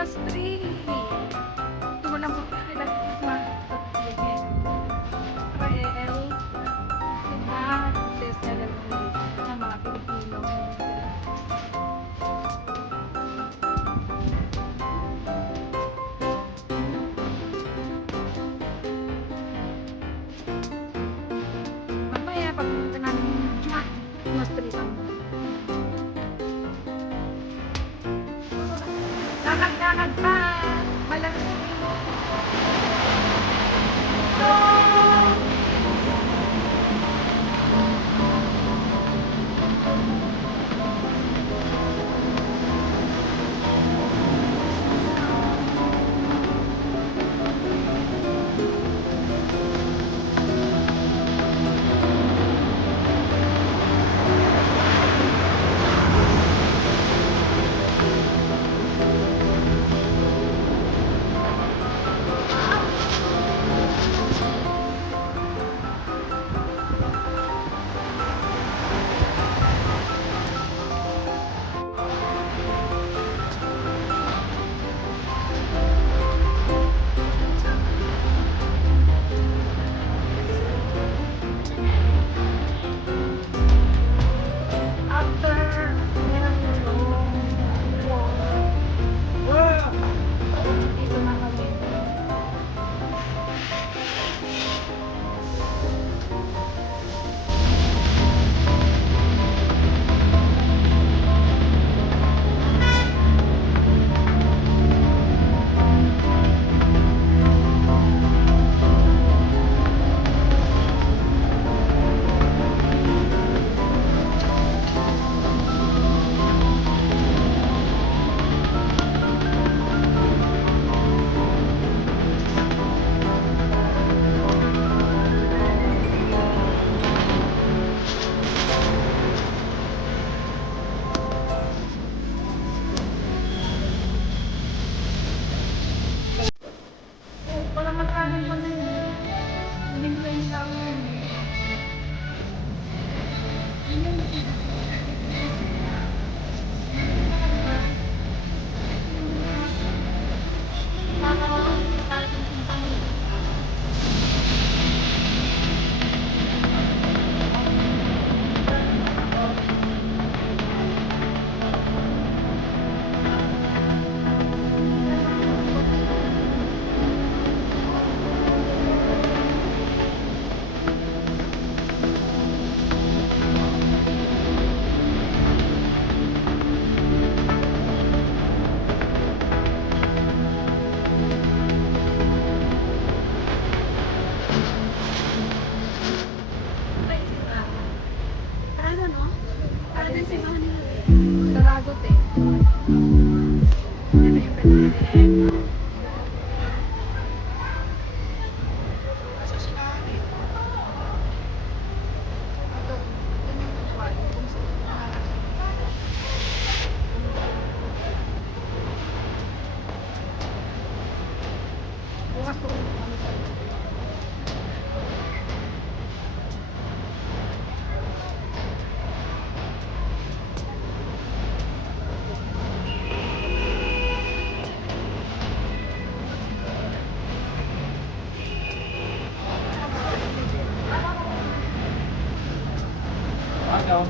Mas 3. Hindi ko na po kailan ma-ulit. Rael, sila, Cesar, sa mga Pilipino. Mamaya, pag pumunta namin yung mas 3 lang. Lakad-lakad pa! Malamig! After long walk, dito na kami. Wala maraming mo na yun. Hindi lang yun. Ano, no? Para din sa mga nila. Dalagot eh. Yan na yung president. Asa si Ari? Doon. Doon yung kuwan. Kung pangarap niya. Bukas pupunta kami sa Ano?